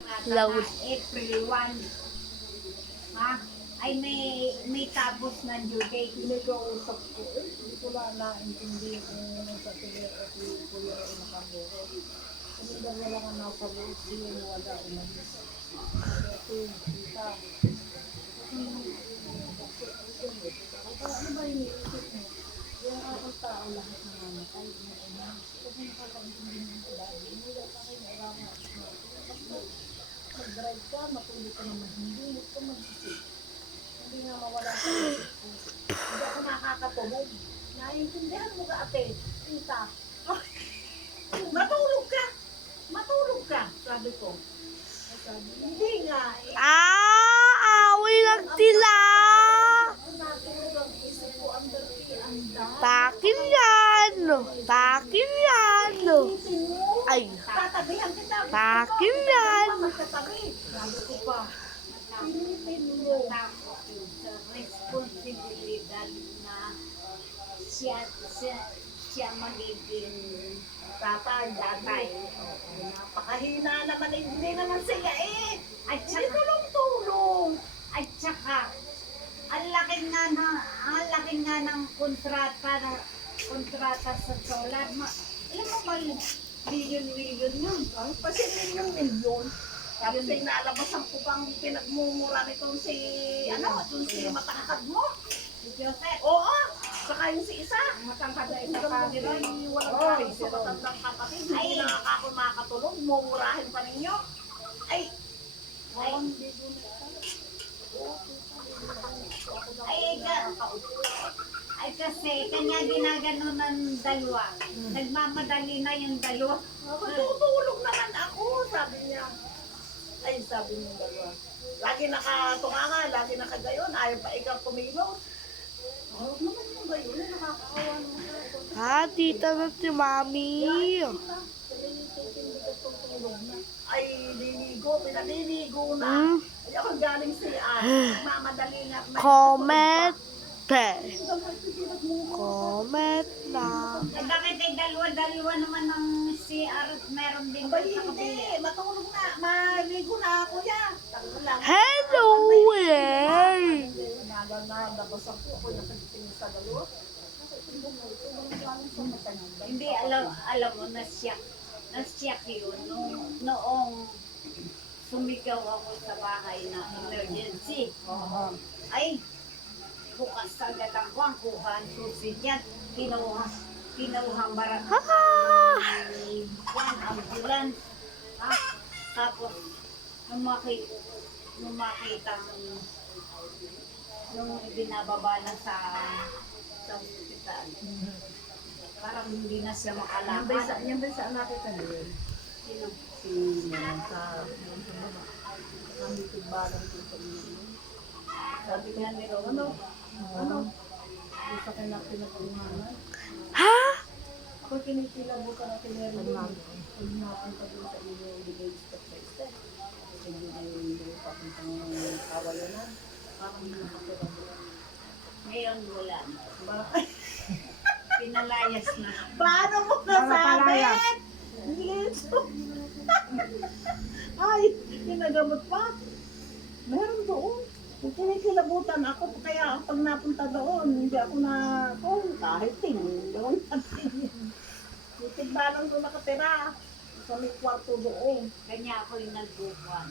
Laos. April 1. Ha? Ay may tapos na due date. Pinag-uusap ko, hindi ko na naintindi kung sa tele o kuya o nakabuho. Kasi dahil wala ka nasa buhos, yun wala umalis. Ito yung kita. Ano ba yung iisip mo? Yung akong tao lahat ng mga kahit na ina. Kasi nakakaintindi mo sa dami. Wala sa akin, marama. Mag-drive ka, matulog ka naman. Hindi, huwag ka mag-isip. Hindi nga mawala sa isip ko. Hindi ako nakakatulog. Naiintindihan mo ka, ate. Tita. Matulog ka. Matulog ka. Sabi ko. Sabi, hindi nga. Away lang sila. Ako natulog ang isip ko. Ang dati, ang dami. Takin yan. Takin yan. Isipin mo. Ay. Tatabihan kita. Takin yan. Magkatabi. Sabi ko pa. Isipin mo. Tapos yung sa responsibilidad na siya magiging Tatay. Napakahina naman. Hindi naman sila eh. at Hindi saka, tulong-tulong. at saka ang laki nga ng kontrata sa solar. Alam mo ba, milyon yun. Ang kasi milyon. Tapos ay nalabasan ko pang pinagmumura nitong si, itong si matangkad mo. Si Joseph, Oo, saka yung si isa. matangkad na isa Hanggang pa gabi nila. ay walang kain sa matandang kapatid. Hindi Ay. na ako makakatulog, mumurahin pa ninyo. Ay, Ay kasi kanya ginagano ng dalawa. Nagmamadali na yung dalawa. matutulog naman ako, sabi niya. Ay, sabi niya dalawa. Lagi nakatunga nga, lagi nakagayon, ayaw pa ikaw kumilos. Oh, naman yung gayon, nakakaawa naman. Tita na si Mami. Ay, liligo, pinaliligo na. Hmm? Ay, ako galing siya. Mamadali na. Comment. Comment na. Eh bakit ay dalawa naman ng CR at meron din Abay, sa hindi. kabila? Matulog na. Maligo na ako yan. Talo lang. Hello, eh. Nabasag ko ako yung pagtingin sa dalawa. Hindi alam mo na-shock yun noong sumigaw ako sa bahay na emergency. Ay, bukas agad ang kuha ang susi dyan. Kinuhang barat ambulance. Ha? Tapos, nung makita nung binababa na sa ospital, parang hindi na siya makalakad. Yan ba sa anak kita niyo? Sino? Si sa baba. Kami tigbalan ko sa inyo. Sabi ko Yan, pero ano? Gusto ko na pinag-umanan. Ha? Ako kinikilabutan na tinero doon. Pag napunta doon sa inyo, ibigay step by step. Kasi hindi papuntang kawayanan. Parang hindi nakatira doon. ngayon wala na. Bakit? Pinalayas na. Paano mo nasabi? Lito. Ay, pinagamot pa. Meron doon. Kinikilabutan ako, kaya pag napunta doon, hindi ako na, kahit doon natin. Tigbalang doon nakatira. Sa may kwarto doon. Kanya ako yung nagbubuan.